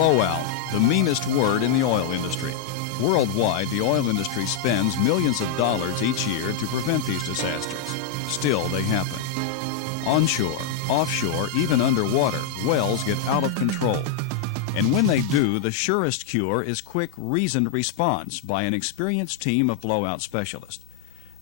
blowout, the meanest word in the oil industry. Worldwide, the oil industry spends millions of dollars each year to prevent these disasters. Still, they happen. Onshore, offshore, even underwater, wells get out of control. And when they do, the surest cure is quick, reasoned response by an experienced team of blowout specialists.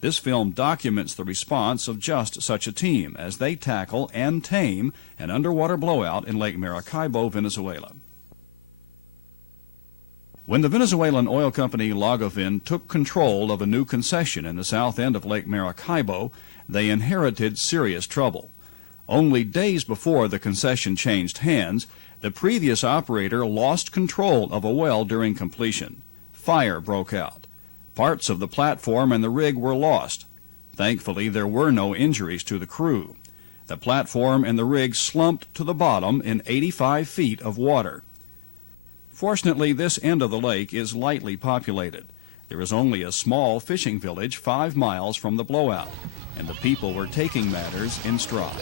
This film documents the response of just such a team as they tackle and tame an underwater blowout in Lake Maracaibo, Venezuela. When the Venezuelan oil company Lagavin took control of a new concession in the south end of Lake Maracaibo, they inherited serious trouble. Only days before the concession changed hands, the previous operator lost control of a well during completion. Fire broke out. Parts of the platform and the rig were lost. Thankfully, there were no injuries to the crew. The platform and the rig slumped to the bottom in 85 feet of water. Fortunately, this end of the lake is lightly populated. There is only a small fishing village 5 miles from the blowout, and the people were taking matters in stride.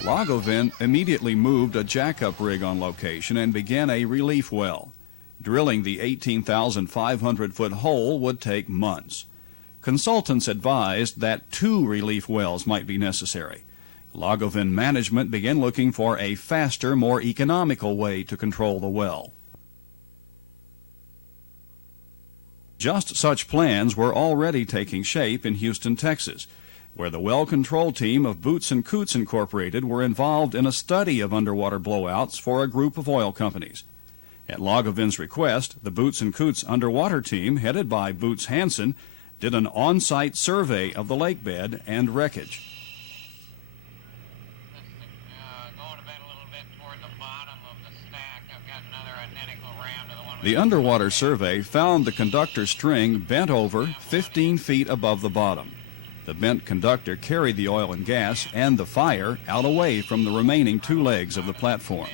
Lagavin immediately moved a jackup rig on location and began a relief well. Drilling the 18,500-foot hole would take months. Consultants advised that 2 relief wells might be necessary. Lagavin management began looking for a faster, more economical way to control the well. Just such plans were already taking shape in Houston, Texas, where the well control team of Boots Coots Incorporated were involved in a study of underwater blowouts for a group of oil companies. At Lagavin's request, the Boots Coots underwater team, headed by Boots Hansen, did an on-site survey of the lake bed and wreckage. The underwater survey found the conductor string bent over 15 feet above the bottom. The bent conductor carried the oil and gas and the fire out away from the remaining 2 legs of the platform.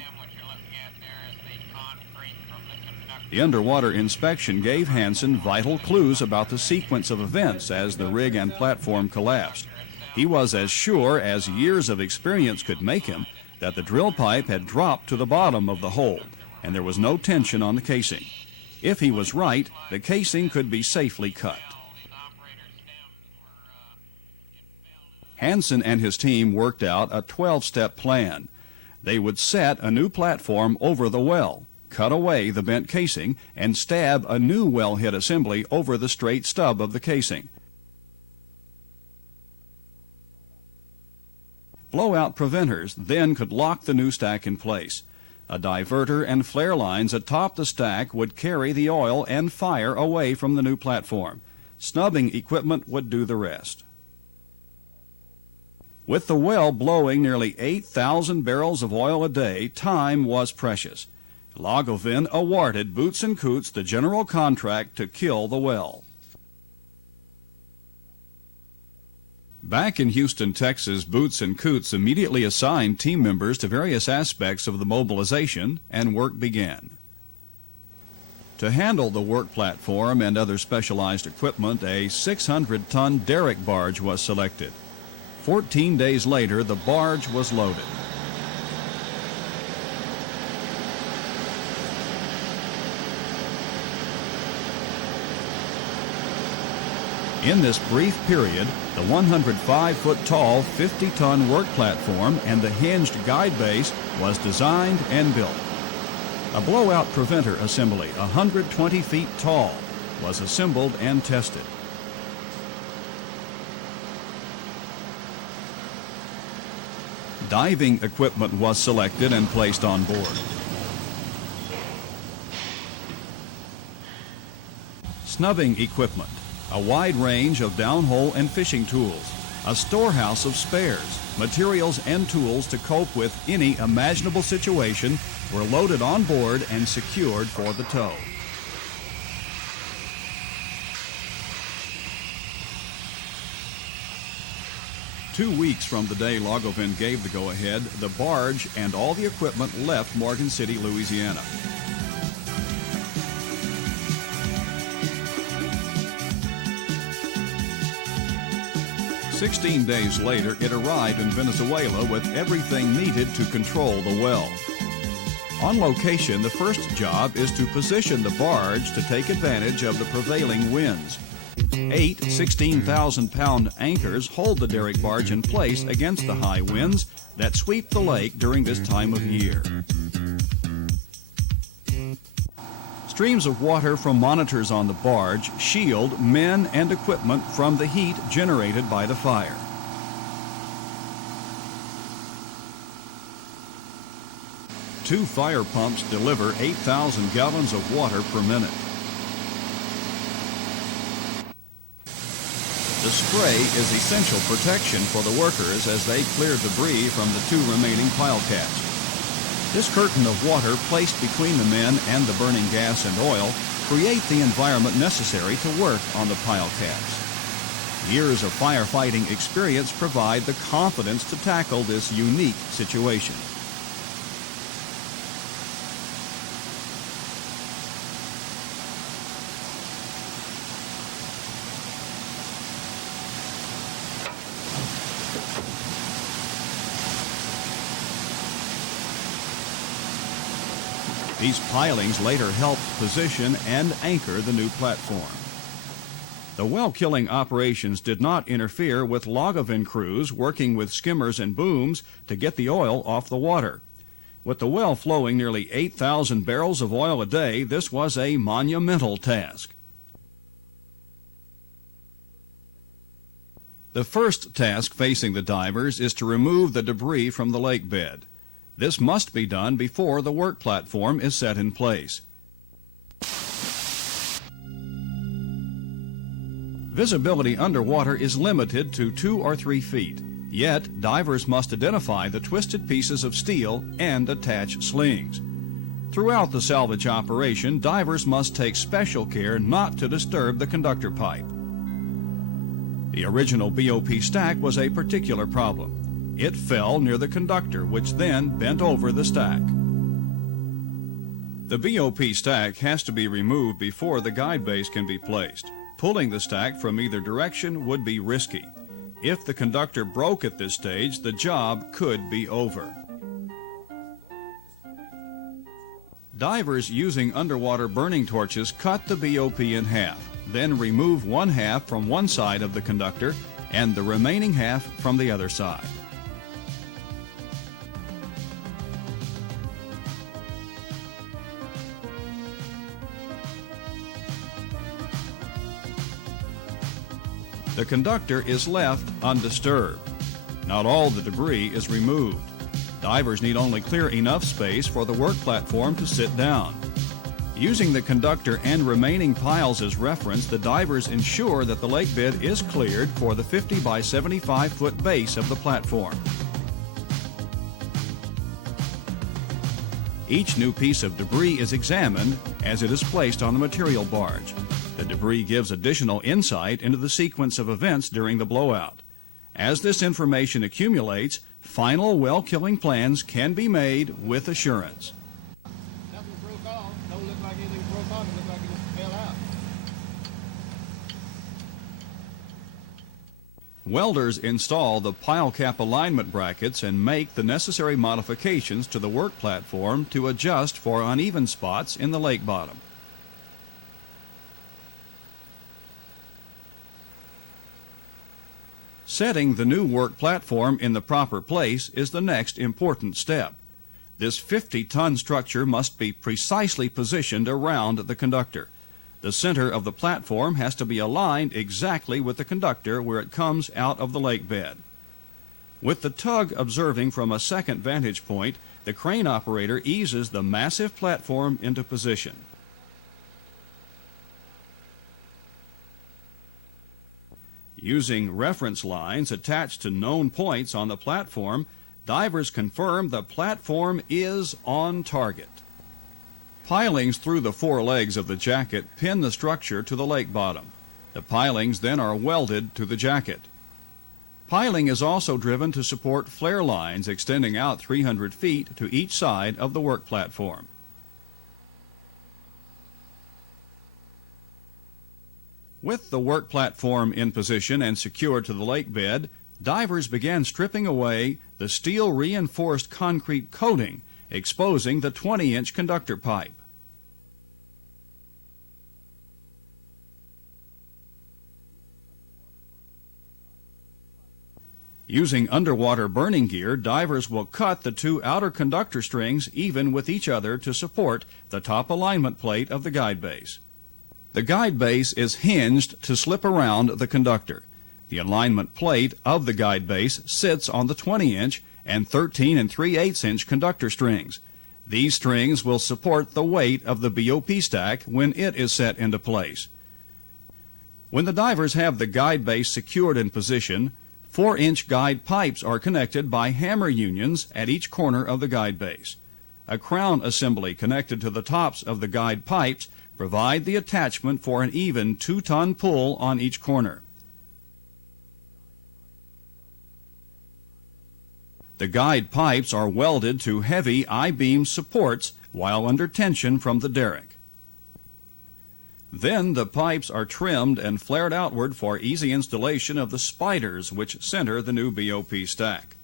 The underwater inspection gave Hansen vital clues about the sequence of events as the rig and platform collapsed. He was as sure as years of experience could make him that the drill pipe had dropped to the bottom of the hole, and there was no tension on the casing. If he was right, the casing could be safely cut. Hansen and his team worked out a 12-step plan. They would set a new platform over the well, cut away the bent casing, and stab a new wellhead assembly over the straight stub of the casing. Blowout preventers then could lock the new stack in place. A diverter and flare lines atop the stack would carry the oil and fire away from the new platform. Snubbing equipment would do the rest. With the well blowing nearly 8,000 barrels of oil a day, time was precious. Lagavin awarded Boots Coots the general contract to kill the well. Back in Houston, Texas, Boots Coots immediately assigned team members to various aspects of the mobilization, and work began. To handle the work platform and other specialized equipment, a 600-ton derrick barge was selected. 14 days later, the barge was loaded. In this brief period, the 105-foot tall, 50-ton work platform and the hinged guide base was designed and built. A blowout preventer assembly, 120 feet tall, was assembled and tested. Diving equipment was selected and placed on board. Snubbing equipment, a wide range of downhole and fishing tools, a storehouse of spares, materials and tools to cope with any imaginable situation were loaded on board and secured for the tow. Two weeks from the day Lagavin gave the go-ahead, the barge and all the equipment left Morgan City, Louisiana. 16 days later, it arrived in Venezuela with everything needed to control the well. On location, the first job is to position the barge to take advantage of the prevailing winds. 8 16,000-pound anchors hold the derrick barge in place against the high winds that sweep the lake during this time of year. Streams of water from monitors on the barge shield men and equipment from the heat generated by the fire. Two fire pumps deliver 8,000 gallons of water per minute. The spray is essential protection for the workers as they clear debris from the two remaining pile casts. This curtain of water placed between the men and the burning gas and oil create the environment necessary to work on the pile casts. Years of firefighting experience provide the confidence to tackle this unique situation. These pilings later helped position and anchor the new platform. The well-killing operations did not interfere with log-oven crews working with skimmers and booms to get the oil off the water. With the well flowing nearly 8,000 barrels of oil a day, this was a monumental task. The first task facing the divers is to remove the debris from the lake bed. This must be done before the work platform is set in place. Visibility underwater is limited to 2 or 3 feet, yet divers must identify the twisted pieces of steel and attach slings. Throughout the salvage operation, divers must take special care not to disturb the conductor pipe. The original BOP stack was a particular problem. It fell near the conductor, which then bent over the stack. The BOP stack has to be removed before the guide base can be placed. Pulling the stack from either direction would be risky. If the conductor broke at this stage, the job could be over. Divers using underwater burning torches cut the BOP in half, then remove one half from one side of the conductor and the remaining half from the other side. The conductor is left undisturbed. Not all the debris is removed. Divers need only clear enough space for the work platform to sit down. Using the conductor and remaining piles as reference, the divers ensure that the lake bed is cleared for the 50 by 75 foot base of the platform. Each new piece of debris is examined as it is placed on the material barge. The debris gives additional insight into the sequence of events during the blowout. As this information accumulates, final well-killing plans can be made with assurance. Nothing broke off. Don't look like anything broke off. It looked like it just fell out. Welders install the pile cap alignment brackets and make the necessary modifications to the work platform to adjust for uneven spots in the lake bottom. Setting the new work platform in the proper place is the next important step. This 50-ton structure must be precisely positioned around the conductor. The center of the platform has to be aligned exactly with the conductor where it comes out of the lake bed. With the tug observing from a second vantage point, the crane operator eases the massive platform into position. Using reference lines attached to known points on the platform, divers confirm the platform is on target. Pilings through the 4 legs of the jacket pin the structure to the lake bottom. The pilings then are welded to the jacket. Piling is also driven to support flare lines extending out 300 feet to each side of the work platform. With the work platform in position and secured to the lake bed, divers began stripping away the steel-reinforced concrete coating, exposing the 20-inch conductor pipe. Using underwater burning gear, divers will cut the two outer conductor strings even with each other to support the top alignment plate of the guide base. The guide base is hinged to slip around the conductor. The alignment plate of the guide base sits on the 20-inch and 13 3/8-inch conductor strings. These strings will support the weight of the BOP stack when it is set into place. When the divers have the guide base secured in position, 4-inch guide pipes are connected by hammer unions at each corner of the guide base. A crown assembly connected to the tops of the guide pipes provide the attachment for an even 2-ton pull on each corner. The guide pipes are welded to heavy I-beam supports while under tension from the derrick. Then the pipes are trimmed and flared outward for easy installation of the spiders which center the new BOP stack.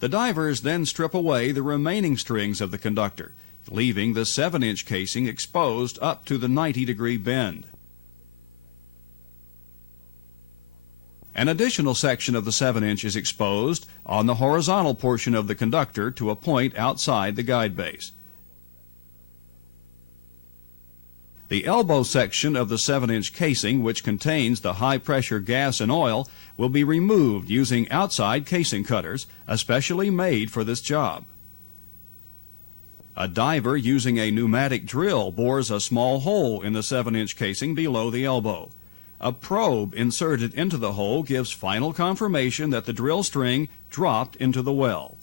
The divers then strip away the remaining strings of the conductor, leaving the 7-inch casing exposed up to the 90-degree bend. An additional section of the 7-inch is exposed on the horizontal portion of the conductor to a point outside the guide base. The elbow section of the 7-inch casing, which contains the high-pressure gas and oil, will be removed using outside casing cutters, especially made for this job. A diver using a pneumatic drill bores a small hole in the 7-inch casing below the elbow. A probe inserted into the hole gives final confirmation that the drill string dropped into the well.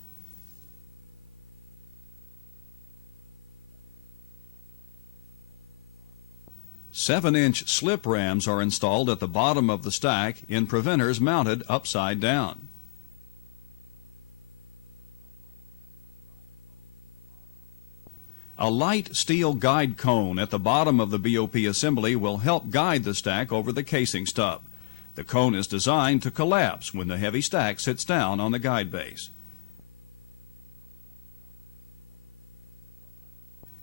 Seven-inch slip rams are installed at the bottom of the stack in preventers mounted upside down. A light steel guide cone at the bottom of the BOP assembly will help guide the stack over the casing stub. The cone is designed to collapse when the heavy stack sits down on the guide base.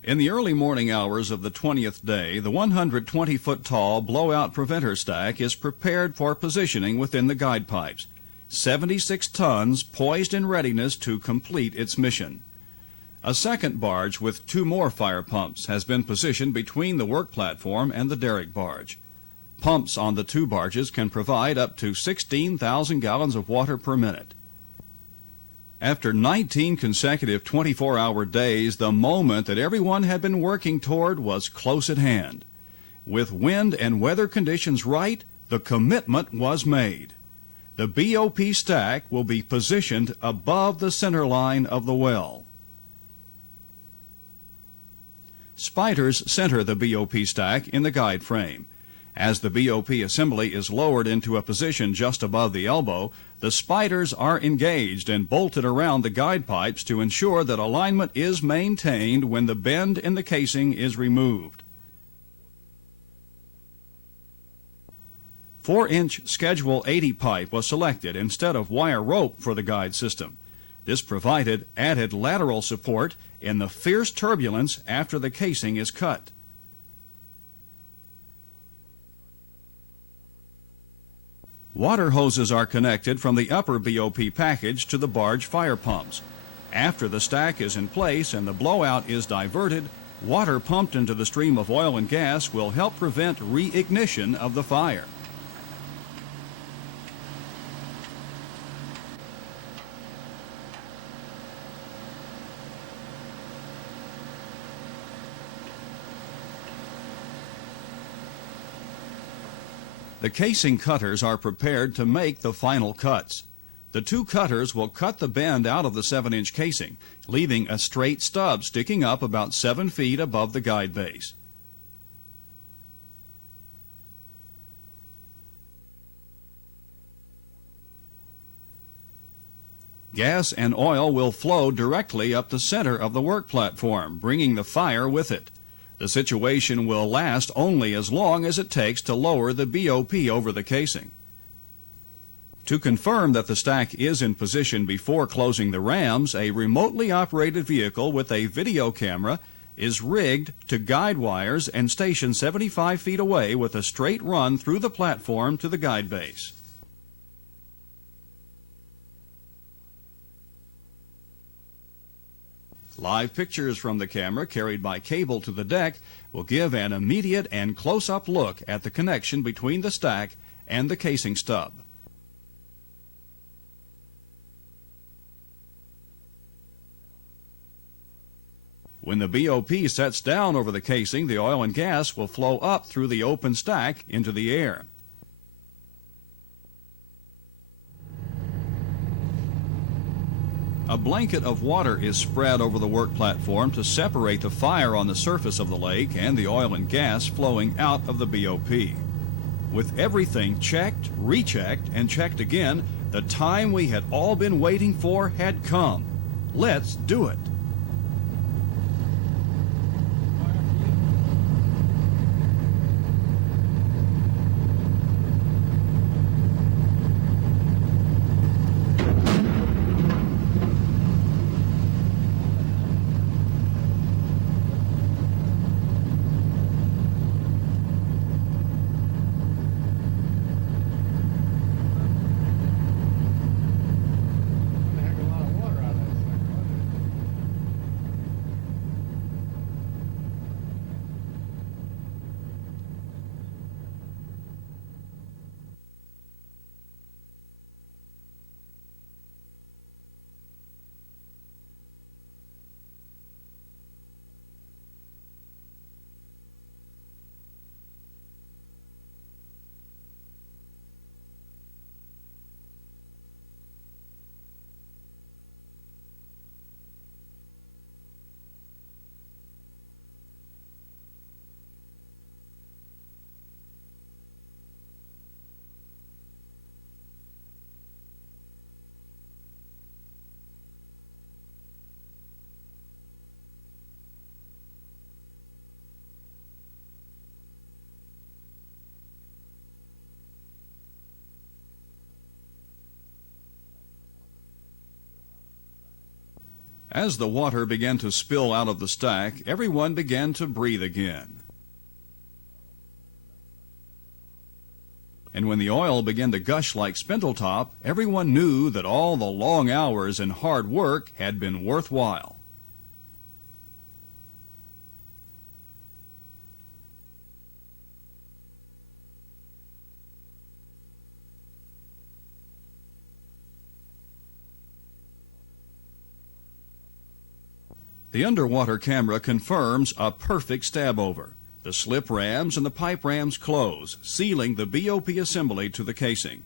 In the early morning hours of the 20th day, the 120-foot-tall blowout preventer stack is prepared for positioning within the guide pipes. 76 tons poised in readiness to complete its mission. A second barge with 2 more fire pumps has been positioned between the work platform and the derrick barge. Pumps on the 2 barges can provide up to 16,000 gallons of water per minute. After 19 consecutive 24-hour days, the moment that everyone had been working toward was close at hand. With wind and weather conditions right, the commitment was made. The BOP stack will be positioned above the center line of the well. Spiders center the BOP stack in the guide frame. As the BOP assembly is lowered into a position just above the elbow, the spiders are engaged and bolted around the guide pipes to ensure that alignment is maintained when the bend in the casing is removed. 4-inch Schedule 80 pipe was selected instead of wire rope for the guide system. This provided added lateral support in the fierce turbulence after the casing is cut. Water hoses are connected from the upper BOP package to the barge fire pumps. After the stack is in place and the blowout is diverted, water pumped into the stream of oil and gas will help prevent reignition of the fire. The casing cutters are prepared to make the final cuts. The 2 cutters will cut the bend out of the 7-inch casing, leaving a straight stub sticking up about 7 feet above the guide base. Gas and oil will flow directly up the center of the work platform, bringing the fire with it. The situation will last only as long as it takes to lower the BOP over the casing. To confirm that the stack is in position before closing the rams, a remotely operated vehicle with a video camera is rigged to guide wires and stationed 75 feet away with a straight run through the platform to the guide base. Live pictures from the camera carried by cable to the deck will give an immediate and close-up look at the connection between the stack and the casing stub. When the BOP sets down over the casing, the oil and gas will flow up through the open stack into the air. A blanket of water is spread over the work platform to separate the fire on the surface of the lake and the oil and gas flowing out of the BOP. With everything checked, rechecked, and checked again, the time we had all been waiting for had come. Let's do it. As the water began to spill out of the stack, everyone began to breathe again. And when the oil began to gush like spindletop, everyone knew that all the long hours and hard work had been worthwhile. The underwater camera confirms a perfect stab over. The slip rams and the pipe rams close, sealing the BOP assembly to the casing.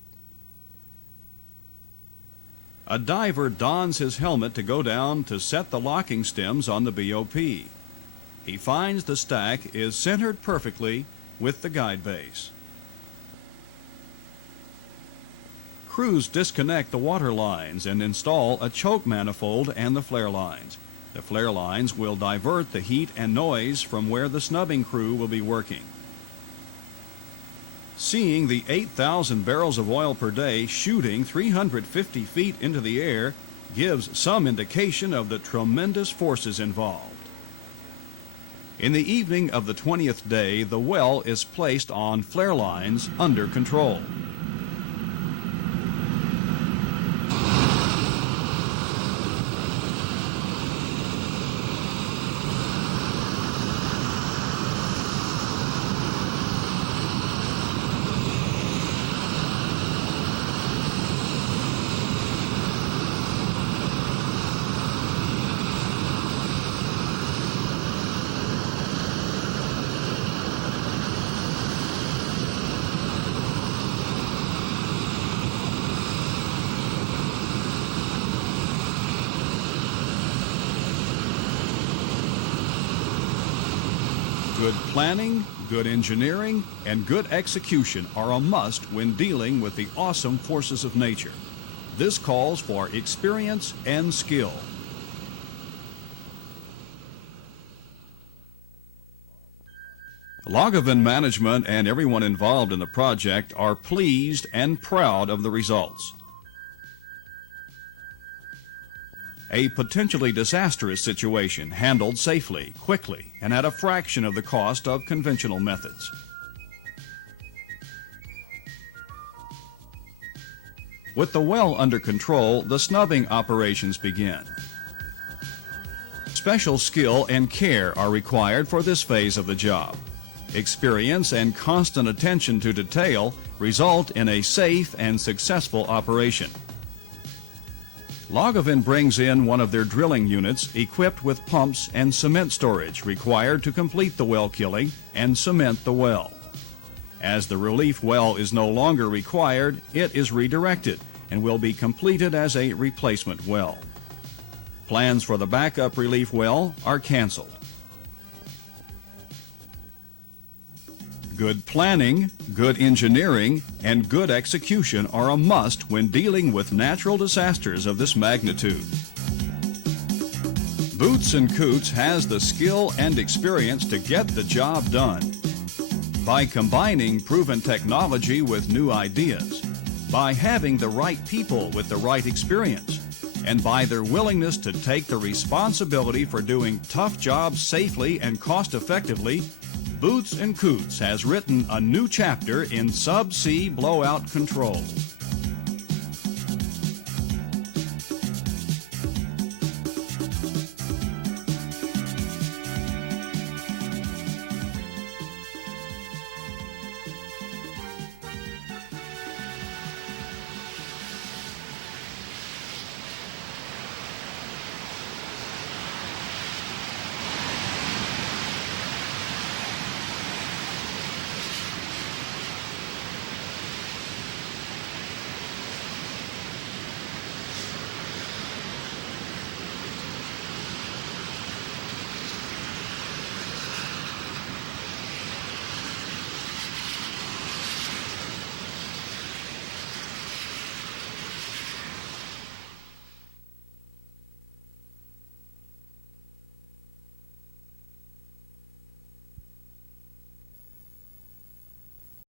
A diver dons his helmet to go down to set the locking stems on the BOP. He finds the stack is centered perfectly with the guide base. Crews disconnect the water lines and install a choke manifold and the flare lines. The flare lines will divert the heat and noise from where the snubbing crew will be working. Seeing the 8,000 barrels of oil per day shooting 350 feet into the air gives some indication of the tremendous forces involved. In the evening of the 20th day, the well is placed on flare lines under control. Good planning, good engineering, and good execution are a must when dealing with the awesome forces of nature. This calls for experience and skill. Lagavulin management and everyone involved in the project are pleased and proud of the results. A potentially disastrous situation handled safely, quickly, and at a fraction of the cost of conventional methods. With the well under control, the snubbing operations begin. Special skill and care are required for this phase of the job. Experience and constant attention to detail result in a safe and successful operation. Lagavulin brings in one of their drilling units equipped with pumps and cement storage required to complete the well killing and cement the well. As the relief well is no longer required, it is redirected and will be completed as a replacement well. Plans for the backup relief well are canceled. Good planning, good engineering, and good execution are a must when dealing with natural disasters of this magnitude. Boots Coots has the skill and experience to get the job done. By combining proven technology with new ideas, by having the right people with the right experience, and by their willingness to take the responsibility for doing tough jobs safely and cost-effectively, Boots Coots has written a new chapter in subsea blowout control.